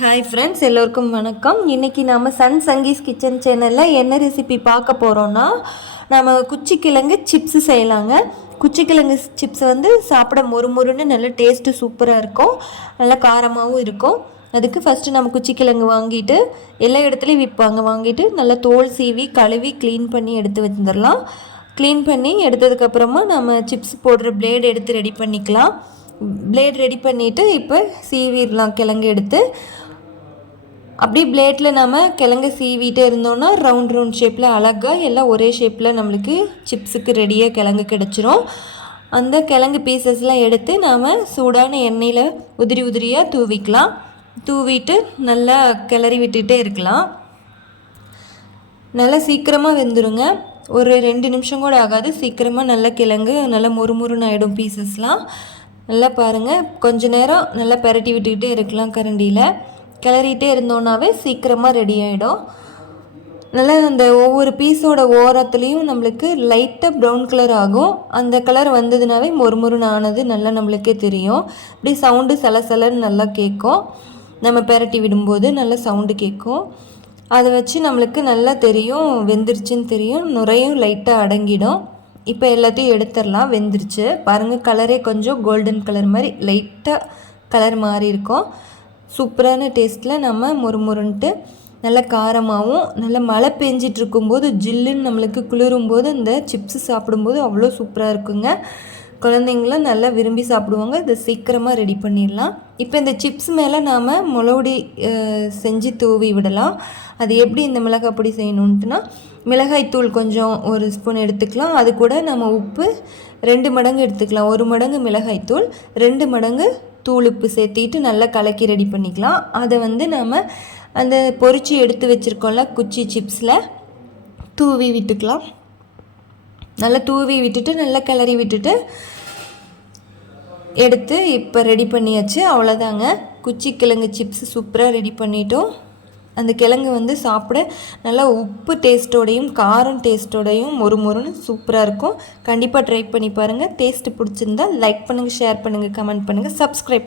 Hi friends, எல்லோருக்கும் வணக்கம். இன்றைக்கி நாம் சன் சங்கீஸ் கிச்சன் சேனலில் என்ன ரெசிபி பார்க்க போகிறோன்னா, நம்ம குச்சிக்கிழங்கு சிப்ஸு செய்யலாங்க. குச்சிக்கிழங்கு சிப்ஸ் வந்து சாப்பிட மொறுமொறுன்னு நல்ல டேஸ்ட்டு சூப்பராக இருக்கும், நல்லா காரமாகவும் இருக்கும். அதுக்கு ஃபஸ்ட்டு நம்ம குச்சிக்கிழங்கு வாங்கிட்டு, எல்லா இடத்துலையும் விற்பாங்க, வாங்கிட்டு நல்லா தோல் சீவி கழுவி க்ளீன் பண்ணி எடுத்து வச்சுருந்துடலாம். க்ளீன் பண்ணி எடுத்ததுக்கப்புறமா நம்ம சிப்ஸ் போடுற பிளேடு எடுத்து ரெடி பண்ணிக்கலாம். பிளேட் ரெடி பண்ணிவிட்டு இப்போ சீவிடலாம். கிழங்கு எடுத்து அப்படியே பிளேட்டில் நம்ம கிழங்கு சீவிட்டே இருந்தோன்னா ரவுண்ட் ஷேப்பில் அழகாக எல்லாம் ஒரே ஷேப்பில் நம்மளுக்கு சிப்ஸுக்கு ரெடியாக கிழங்கு கிடச்சிரும். அந்த கிழங்கு பீசஸ்லாம் எடுத்து நாம் சூடான எண்ணெயில் உதிரியாக தூவிக்கலாம். தூவிட்டு நல்லா கிளறி விட்டுகிட்டே இருக்கலாம். நல்லா சீக்கிரமாக வெந்துடுங்க. ஒரு 2 நிமிஷம் கூட ஆகாது. சீக்கிரமாக நல்லா கிழங்கு நல்லா மொறுமொறுன்னு ஆகிடும் பீசஸ்லாம். நல்லா பாருங்கள், கொஞ்ச நேரம் நல்லா பெரட்டி விட்டுக்கிட்டே இருக்கலாம். கரண்டியில் கிளறிட்டே இருந்தோன்னாவே சீக்கிரமாக ரெடி ஆகிடும். நல்லா அந்த ஒவ்வொரு பீஸோட ஓரத்துலேயும் நம்மளுக்கு லைட்டாக ப்ரௌன் கலர் ஆகும். அந்த கலர் வந்ததுனாவே மொறுமொறுன்னு ஆனது நல்லா நம்மளுக்கே தெரியும். இப்படி சவுண்டு சலசலன்னு நல்லா கேட்கும். நம்ம பெரட்டி விடும்போது நல்லா சவுண்டு கேட்கும். அதை வச்சு நம்மளுக்கு நல்லா தெரியும், வெந்துருச்சுன்னு தெரியும். நுரையும் லைட்டாக அடங்கிடும். இப்போ எல்லாத்தையும் எடுத்துடலாம். வெந்துருச்சு பாருங்கள். கலரே கொஞ்சம் கோல்டன் கலர் மாதிரி லைட்டாக கலர் மாறி இருக்கும். சூப்பரான டேஸ்ட்டில் நம்ம மொறுமொறுன்ட்டு நல்லா காரமாகவும், நல்லா மழை பெஞ்சிட்டு இருக்கும்போது ஜில்லுன்னு நம்மளுக்கு குளிரும்போது இந்த சிப்ஸு சாப்பிடும்போது அவ்வளோ சூப்பராக இருக்குங்க. குழந்தைங்களும் நல்லா விரும்பி சாப்பிடுவாங்க. இதை சீக்கிரமாக ரெடி பண்ணிடலாம். இப்போ இந்த சிப்ஸ் மேலே நாம் மிளகுடி செஞ்சு தூவி விடலாம். அது எப்படி இந்த மிளகாய் பொடி செய்யணுன்ட்டுனா, மிளகாய்த்தூள் கொஞ்சம் 1 ஸ்பூன் எடுத்துக்கலாம். அது கூட நம்ம உப்பு 2 மடங்கு எடுத்துக்கலாம். 1 மடங்கு மிளகாய்த்தூள், 2 மடங்கு தூள் உப்பு சேர்த்திட்டு நல்லா கலக்கி ரெடி பண்ணிக்கலாம். அதை வந்து நாம் அந்த பொரிச்சு எடுத்து வச்சுருக்கோம்ல குச்சி சிப்ஸில் தூவி விட்டுக்கலாம். நல்லா தூவி விட்டுட்டு நல்லா கிளறி விட்டுட்டு எடுத்து இப்போ ரெடி பண்ணியாச்சு. அவ்வளோதாங்க, குச்சி கிழங்கு சிப்ஸ் சூப்பராக ரெடி பண்ணிட்டோம். அந்த கிழங்கு வந்து சாப்பிட நல்லா உப்பு டேஸ்ட்டோடையும் காரம் டேஸ்ட்டோடையும் மொறுமொறுன்னு சூப்பராக இருக்கும். கண்டிப்பாக ட்ரை பண்ணி பாருங்கள். டேஸ்ட்டு பிடிச்சிருந்தா லைக் பண்ணுங்கள், ஷேர் பண்ணுங்கள், கமெண்ட் பண்ணுங்கள், சப்ஸ்கிரைப்